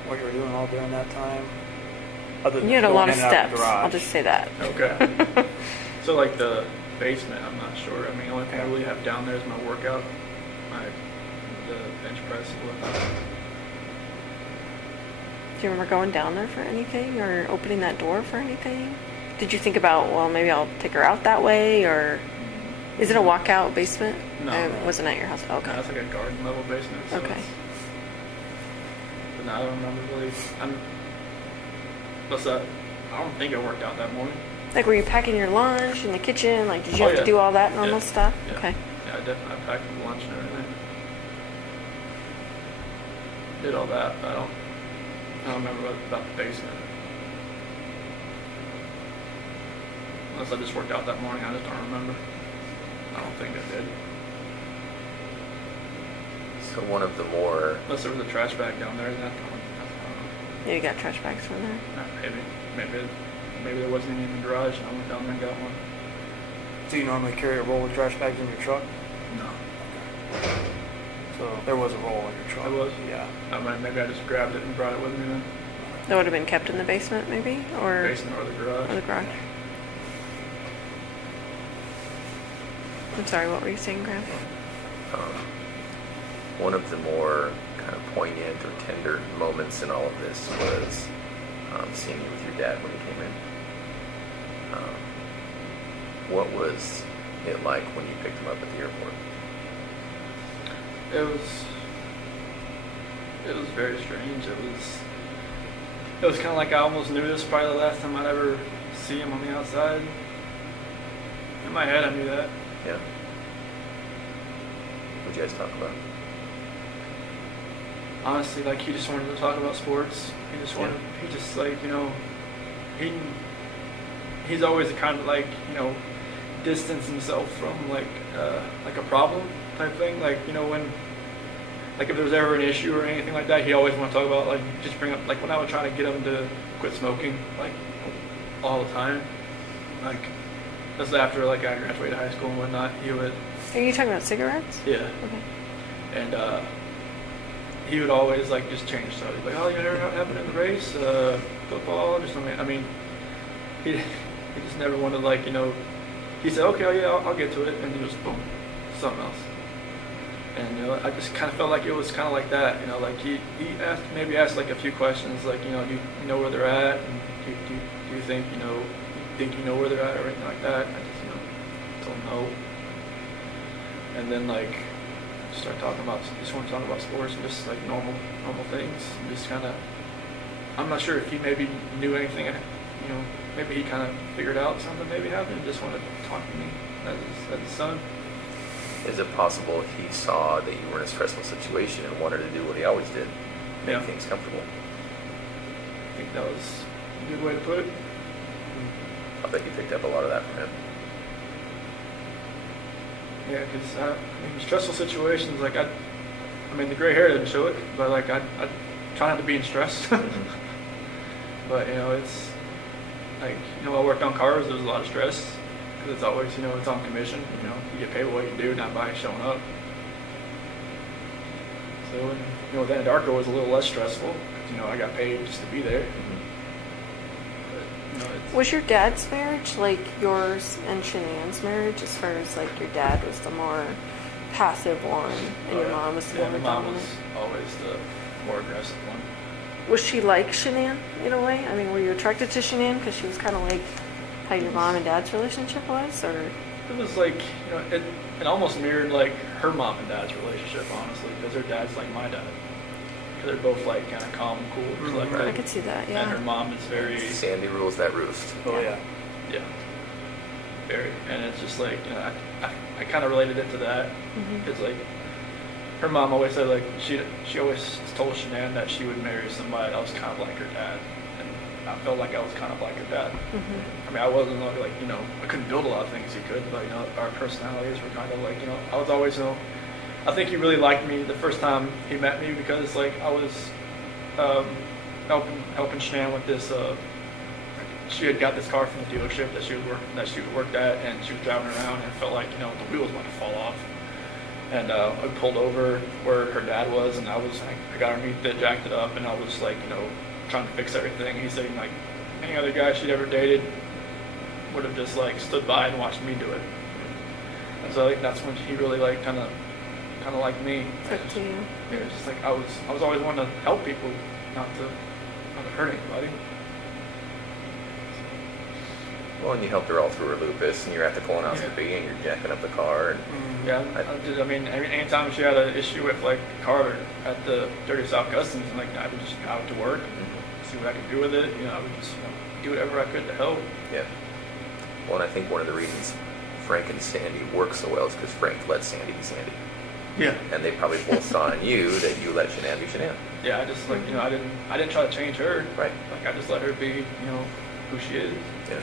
what you were doing all during that time? Other than You had a going lot of in and out the steps. garage. I'll just say that. Okay. So like the basement, I'm not sure. I mean, the only thing I really have down there is my workout, the bench press and whatnot. Do you remember going down there for anything or opening that door for anything? Did you think about, well, maybe I'll take her out that way, or is it a walkout basement? No. It wasn't at your house. Okay. No, it's like a garden level basement. So Okay. But no, I don't remember really. What's that? I don't think I worked out that morning. Like, were you packing your lunch in the kitchen? Like, did you Oh, have to yeah. do all that normal Yeah. stuff? Yeah. Okay. Yeah, I packed the lunch and everything. Did all that, but I don't remember about the basement. Unless I just worked out that morning, I just don't remember. I don't think I did. So one of the more Unless there was a trash bag down there, then I don't know. Yeah, you got trash bags from there. Maybe there wasn't any in the garage, and I went down there and got one. Do you normally carry a roll of trash bags in your truck? No. So there was a roll in your truck. There was? Yeah. Maybe I just grabbed it and brought it with me then. That would have been kept in the basement, maybe? Or Basement or the garage. or the garage. I'm sorry, what were you saying, Graham? one of the more kind of poignant or tender moments in all of this was seeing you with your dad when he came in. What was it like when you picked him up at the airport? It was very strange. It was kind of like I almost knew this was probably the last time I'd ever see him on the outside. In my head, I knew that. Yeah. What'd you guys talk about? Honestly, like, he just wanted to talk about sports. He just wanted, he just, like, he's always the kind of, like, distance himself from, like a problem type thing. Like, when, like, if there was ever an issue or anything like that, he always wanted to talk about, like, just bring up, like, when I would try to get him to quit smoking, like, all the time. Like, that's after, like, I graduated high school and whatnot. He would... Are you talking about cigarettes? Yeah. Okay. And, he would always, like, just change stuff. He'd be like, oh, you know what happened in the race? Football? Just something. I mean, he just never wanted, like, he said, okay, oh, yeah, I'll get to it. And he just, boom, something else. And, I just kind of felt like it was kind of like that. Like, he asked, like, a few questions, like, do you know where they're at? And do you think, you know where they're at or anything like that? I just, don't know. And then, like, start talking about, just want to talk about sports and just, like, normal things. And just kind of, I'm not sure if he maybe knew anything, maybe he kind of figured out something maybe happened and just wanted to talk to me as his son. Is it possible he saw that you were in a stressful situation and wanted to do what he always did, make Yeah. things comfortable? I think that was a good way to put it. I bet you picked up a lot of that from him. Yeah, because stressful situations, like, the gray hair didn't show it, but, like, I try not to be in stress. But, it's, like, I worked on cars, there was a lot of stress, because it's always, it's on commission, you get paid what you do, not by showing up. So, and, then Anadarko was a little less stressful, because, I got paid just to be there. But, Was your dad's marriage like yours and Shanann's marriage, as far as, like, your dad was the more passive one and your mom was the more my mom dominant? was always the more aggressive one. Was she like Shanann in a way? Were you attracted to Shanann because she was kind of like how your mom and dad's relationship was, or? It was like, it almost mirrored, like, her mom and dad's relationship, honestly, because her dad's like my dad. Because they're both, like, kind of calm and cool. Just like I that. could see that, yeah. And her mom is very... Sandy rules that roost. Oh, yeah. Yeah. Very. And it's just like, I kind of related it to that. Because, like, her mom always said, like, she always told Shanann that she would marry somebody that was kind of like her dad. And I felt like I was kind of like her dad. Mm-hmm. I mean, I wasn't like, you know, I couldn't build a lot of things he could, but, you know, our personalities were kind of like, you know, I was always, you know, I think he really liked me the first time he met me because, like, I was helping Shanann with this, she had got this car from the dealership that she worked at, and she was driving around, and it felt like, you know, the wheel was about to fall off. And I pulled over where her dad was, and I got underneath it, jacked it up, and I was like, you know, trying to fix everything. He said, like, any other guy she'd ever dated would have just like stood by and watched me do it. And so I think that's when he really like kind of liked me. Took to you. It was just like I was always wanting to help people, not to hurt anybody. Well, and you helped her all through her lupus, and you're at the colonoscopy, and you're jacking up the car. And yeah, I did. I mean, anytime she had an issue with like the car at the 30 South Customs, and like I would just go out to work, see what I could do with it. You know, I would just do whatever I could to help. Yeah. Well, and I think one of the reasons Frank and Sandy work so well is because Frank let Sandy be Sandy. Yeah. And they probably both saw in you that you let Shanann be Shanann. Yeah, I just like, you know, I didn't try to change her. Right. Like I just let her be, you know, who she is. Yeah.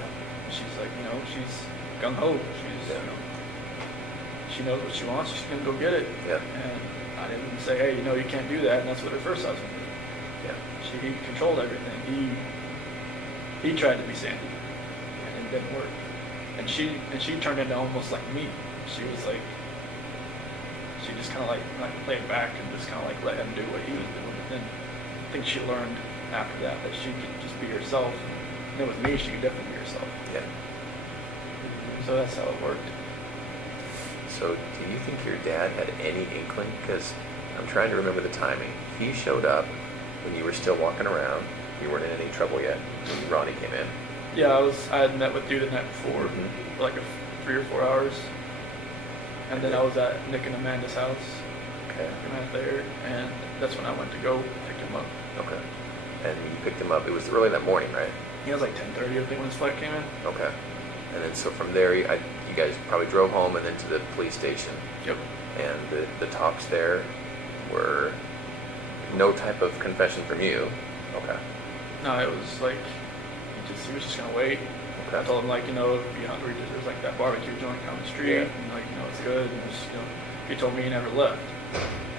She's like, you know, she's gung ho. She's, Yeah. you know, she knows what she wants. She's gonna go get it. Yeah. And I didn't say, hey, you know, you can't do that. And that's what her first husband did. Yeah. He controlled everything. He tried to be Sandy, and it didn't work. And she turned into almost like me. She was like, she just kind of like played back and just kind of like let him do what he was doing. And then I think she learned after that she could just be herself. And then with me, she could definitely be herself. Yeah. So that's how it worked. So do you think your dad had any inkling? Because I'm trying to remember the timing. He showed up when you were still walking around. You weren't in any trouble yet when Ronnie came in. Yeah, I had met with you the night before, Mhm. for like 3 or 4 hours. And then I was at Nick and Amanda's house. Okay. We met there, and that's when I went to go pick him up. Okay. And you picked him up. It was early that morning, right? He was like 10:30, I think, when his flight came in. Okay. And then so from there, you guys probably drove home and then to the police station. Yep. And the talks there were no type of confession from you. Okay. No, it was like he was just gonna wait. Okay. I told him, like, you know, if you're hungry, there's like that barbecue joint down the street, Yeah. and like, you know, it's good. And just, you know, he told me he never left.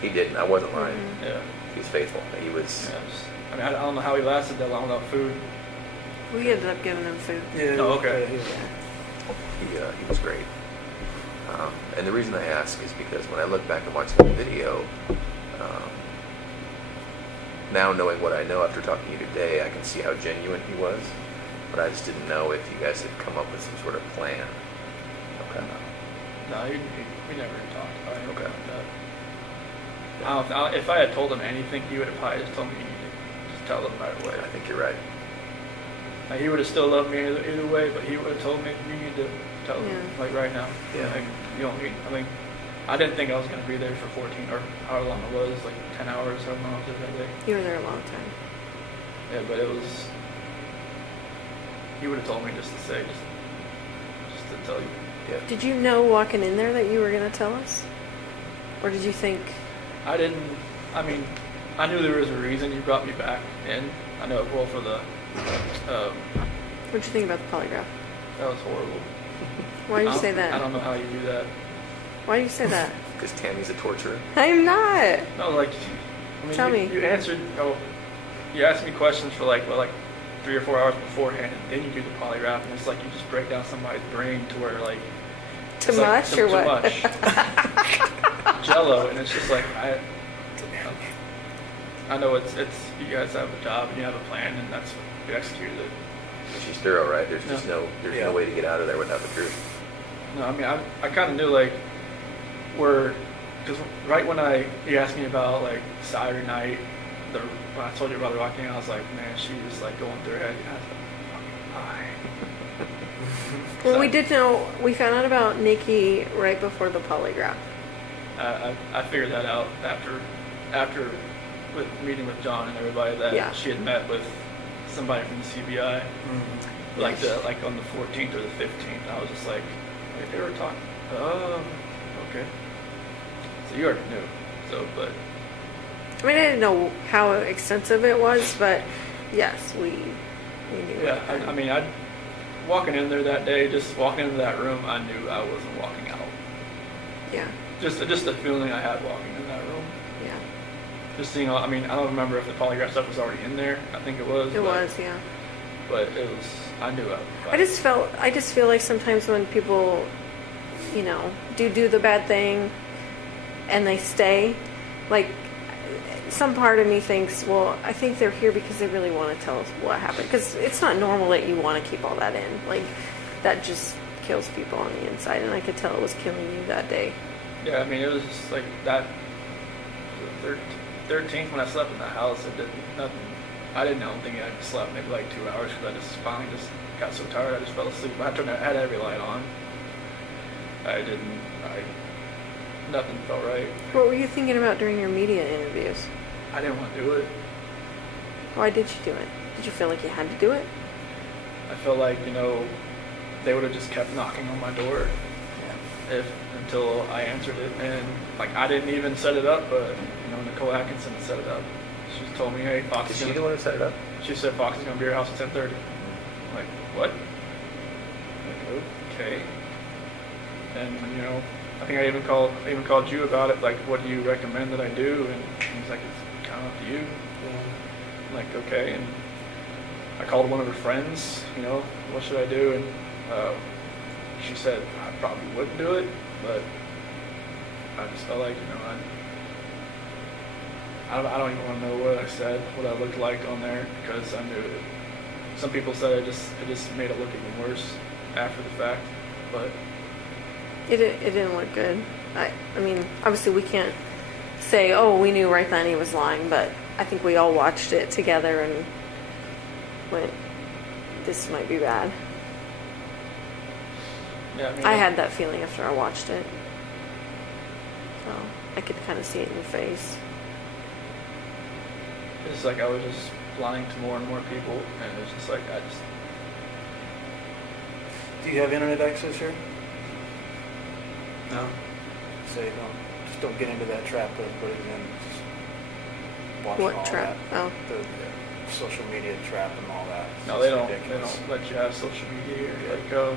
He didn't. I wasn't lying. Mhm. Yeah. He was faithful. He was. I mean, I don't know how he lasted that long without food. We ended up giving him food. Yeah. Oh, okay. He was great. And the reason I ask is because when I look back and watch the video, now knowing what I know after talking to you today, I can see how genuine he was. But I just didn't know if you guys had come up with some sort of plan. Okay. No, we never talked about anything Okay. like that. I don't, if I had told him anything, he would have probably just told me to just tell them right away. I think you're right. Like, he would have still loved me either way, but he would have told me you need to tell them, Yeah. like, right now. Yeah. Like, you don't need. I mean, I didn't think I was going to be there for 14 or however long it was, like 10 hours, however long I was there that day. You were there a long time. Yeah, but it was. He would have told me just to say, just to tell you. Yeah. Did you know walking in there that you were going to tell us? Or did you think... I didn't. I mean, I knew there was a reason you brought me back in. I know it well for the. What'd you think about the polygraph? That was horrible. Why did you say that? I don't know how you do that. Why do you say that? Because Tammy's a torturer. I'm not. No, like, I mean, Tell you, me. you answered. Oh, you asked me questions for like 3 or 4 hours beforehand, and then you do the polygraph, and it's like you just break down somebody's brain to where like. Too it's like much or too what? much. Jello, and it's just like I know it's you guys have a job and you have a plan, and that's you executed it. She's thorough, right? There's just No. there's Yeah. no way to get out of there without the truth. No, I mean I kind of knew like because right when you asked me about like Saturday night, when I told you about the walking, I was like, man, she was like going through her head. I was like, why? Well, we did know, we found out about Nikki right before the polygraph. I figured that out after with meeting with John and everybody that Yeah. she had met with somebody from the CBI, Mm-hmm. like on the 14th or the 15th. I was just like, wait, they were talking. Oh, okay. So you already knew. So, but I mean, I didn't know how extensive it was, but yes, You knew Yeah, right then. I mean, walking in there that day, just walking into that room, I knew I wasn't walking out. Yeah. Just the feeling I had walking in that room. Yeah. Just seeing, I mean, I don't remember if the polygraph stuff was already in there. I think it was. It was, yeah. But it was, I knew it. I just feel like sometimes when people, you know, do the bad thing and they stay, like, some part of me thinks, well, I think they're here because they really want to tell us what happened. Because it's not normal that you want to keep all that in. Like, that just kills people on the inside. And I could tell it was killing you that day. Yeah, I mean, it was just like that. The 13th when I slept in the house, I did nothing. I don't think I slept maybe like 2 hours because I just finally just got so tired I just fell asleep. I had every light on. Nothing felt right. What were you thinking about during your media interviews? I didn't want to do it. Why did you do it? Did you feel like you had to do it? I felt like, you know, they would have just kept knocking on my door until I answered it. And like, I didn't even set it up, but you know, Nicole Atkinson set it up. She told me, hey, Fox. Is she the one who set it up? She said Fox is going to be at your house at 10:30. I'm like, what? Like, okay. And you know, I think I even called you about it. Like, what do you recommend that I do? And he's like, it's kind of up to you. I'm like, okay. And I called one of her friends. You know, what should I do? And she said I probably wouldn't do it, but I just felt like, you know, I don't even want to know what I said, what I looked like on there, because I knew it. Some people said it just made it look even worse after the fact, but It didn't look good. I mean, obviously we can't say, oh, we knew right then he was lying, but I think we all watched it together and went, this might be bad. yeah, I mean, I had that feeling after I watched it. So I could kind of see it in your face. it's like I was just lying to more and more people, and it was just like Do you have internet access here? no. So you don't get into that trap of putting in just watching What all trap? that. Oh. The social media trap and all that. No, It's they don't. ridiculous. They don't let you have social media. Like,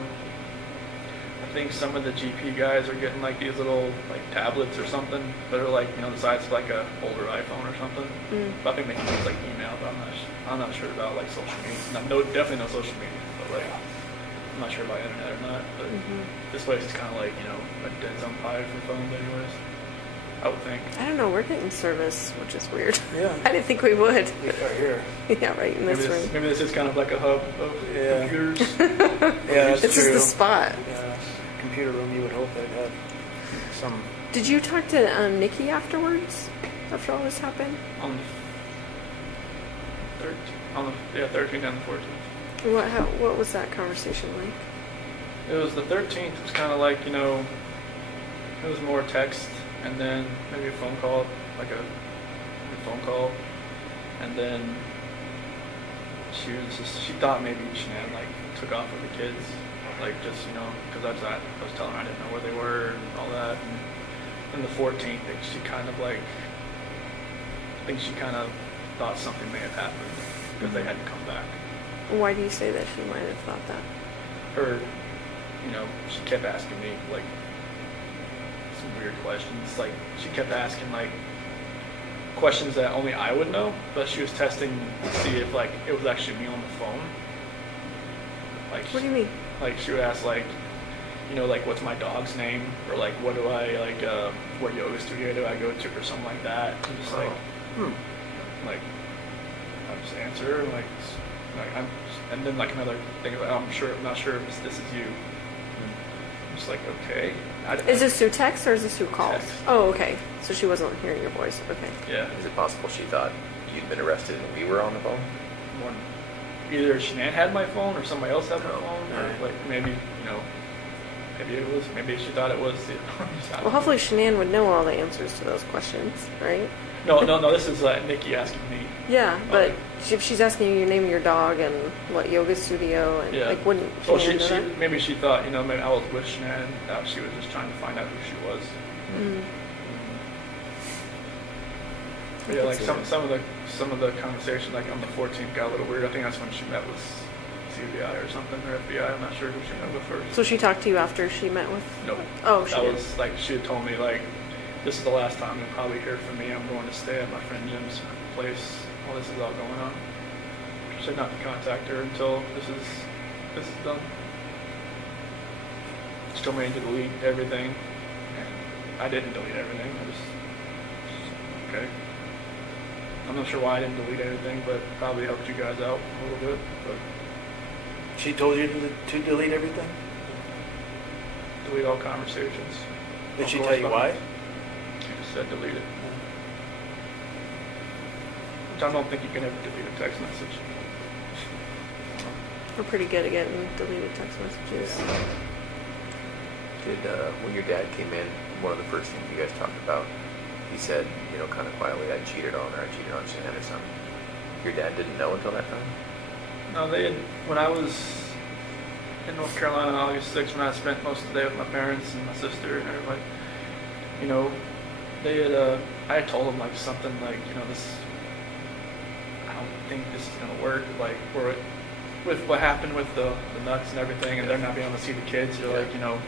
I think some of the GP guys are getting like these little like tablets or something that are like, you know, the size of like a older iPhone or something. But I think they can use like email. But I'm not sure about like social media. No, definitely no social media. But like, I'm not sure about internet or not. But this place is kind of like, you know, a dead zone pie for phones, anyways. I would think. I don't know, we're getting service, which is weird. Yeah. I didn't think we would. Right here. Yeah, right in this room. Maybe this is kind of like a hub of Yeah. computers. Yeah, that's This true. is the spot. Yeah, computer room. You would hope they'd have some. Did you talk to Nikki afterwards? After all this happened? On the 13th and the 14th. What was that conversation like? It was the 13th. It was kind of like, you know, it was more text and then maybe a phone call, and then she thought maybe Shanann like took off with the kids, like just, you know, because I was telling her I didn't know where they were and all that. And then the 14th, she kind of like, I think she kind of thought something may have happened because they hadn't come back. Why do you say that she might have thought that? Her, you know, she kept asking me like some weird questions. Like she kept asking like questions that only I would know, but she was testing to see if like it was actually me on the phone. Like, What do you mean? Like she would ask like, you know, like what's my dog's name, or like what do I like, what yoga studio do I go to, or something like that. And just like, like I just answer her like and then like another thing, like, I'm not sure if this is you. I'm just like, okay. Is this through text or is this through calls? Text. Oh, okay. So she wasn't hearing your voice. Okay. Yeah. Is it possible she thought you'd been arrested and we were on the phone? One, either Shanann had my phone or somebody else had my phone, or Right. like maybe, you know, maybe she thought it was. Well, hopefully Shanann would know all the answers to those questions, right? No. This is Nikki asking me. Yeah, but Okay. if she's asking you your name of your dog and what yoga studio, and Yeah. like, wouldn't Well, Shanann know that? maybe she thought, you know, maybe I was with Shanann. She was just trying to find out who she was. But yeah, like some of the conversation, like on the 14th, got a little weird. I think that's when she met with CBI or something, or FBI. I'm not sure who she met with first. So she talked to you after she met with? Nope. Oh, she that did. was like she had told me like, this is the last time you'll probably hear from me. I'm going to stay at my friend Jim's place while this is all going on. She said not to contact her until this is done. She told me to delete everything, and I didn't delete everything. I just okay. I'm not sure why I didn't delete anything, but probably helped you guys out a little bit. But She told you to delete everything? delete all conversations. Did all she tell you why? She just said delete it. Which I don't think you can ever delete a text message. We're pretty good at getting deleted text messages. Did when your dad came in, one of the first things you guys talked about, he said, you know, kind of quietly, I cheated on her, I cheated on Shan or something. Your dad didn't know until that time? No, they had, when I was in North Carolina on August 6th, when I spent most of the day with my parents and my sister and everybody, you know, they had, I had told them like something like, you know, this, I don't think this is going to work, like, with what happened with the nuts and everything, and they're not being able to see the kids, you're like, you know,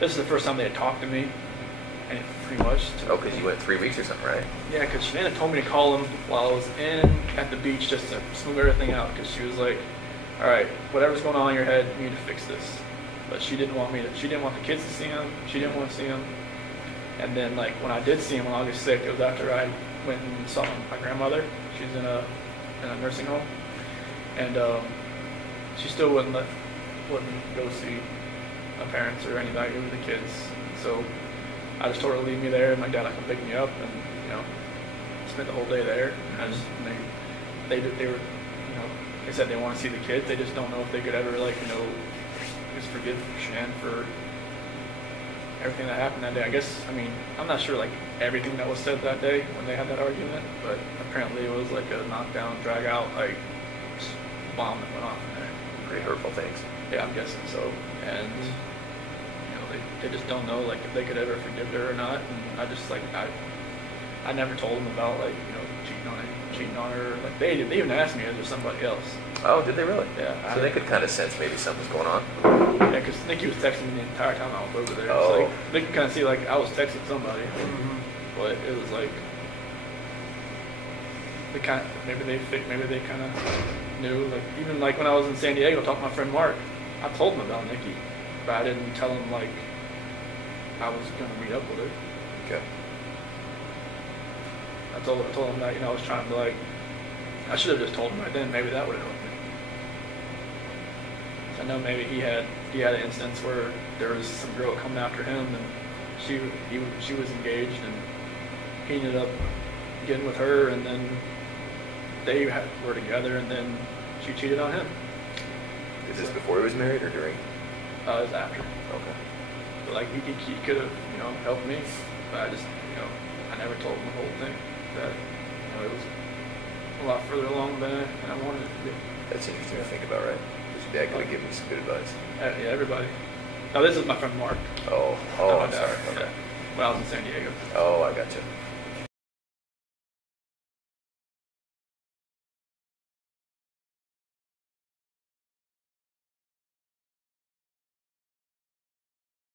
this is the first time they had talked to me, and pretty much. Oh, because you went 3 weeks or something, right? Yeah, because Shannon told me to call him while I was at the beach just to smooth everything out, because she was like, all right, whatever's going on in your head, you need to fix this. But she didn't want she didn't want the kids to see him, she didn't want to see him. And then like when I did see him on August 6th, it was after I went and saw my grandmother. She's in a nursing home. And she still wouldn't go see my parents or anybody with the kids. So I just told her to leave me there, and my dad come pick me up, and you know, spent the whole day there. And I just they were, you know, they said they want to see the kids. They just don't know if they could ever like, you know, just forgive Shan for everything that happened that day. I guess, I mean, I'm not sure like everything that was said that day when they had that argument, but apparently it was like a knockdown, drag out, like bomb that went off in there. Pretty hurtful things. Yeah, I'm guessing so. And you know, they just don't know like if they could ever forgive her or not. And I just like I never told them about like, you know, cheating on her. Like they even asked me, is there somebody else? Oh, did they really? Yeah. So they could kind of sense maybe something's going on. Yeah, because Nikki was texting me the entire time I was over there. Oh. So like, they could kind of see like I was texting somebody, but it was like maybe they kind of knew. Like even like when I was in San Diego talking to my friend Mark, I told him about Nikki, but I didn't tell him like I was gonna meet up with her. Okay. I told him that, you know, I was trying to like, I should have just told him right then. Maybe that would have helped me. I know maybe he had an instance where there was some girl coming after him, and she was engaged, and he ended up getting with her, and then they were together, and then she cheated on him. Is this before he was married or during? It was after. Okay. But like he could have, you know, helped me, but I just, you know, I never told him the whole thing. That, you know, it was a lot further along than I wanted it to be. That's interesting to think about, right? Because your dad could have given you some good advice. Yeah, everybody. Now this is my friend Mark. Oh, Not my I'm dad. sorry. Okay. Yeah. When I was in San Diego. Oh, I gotcha.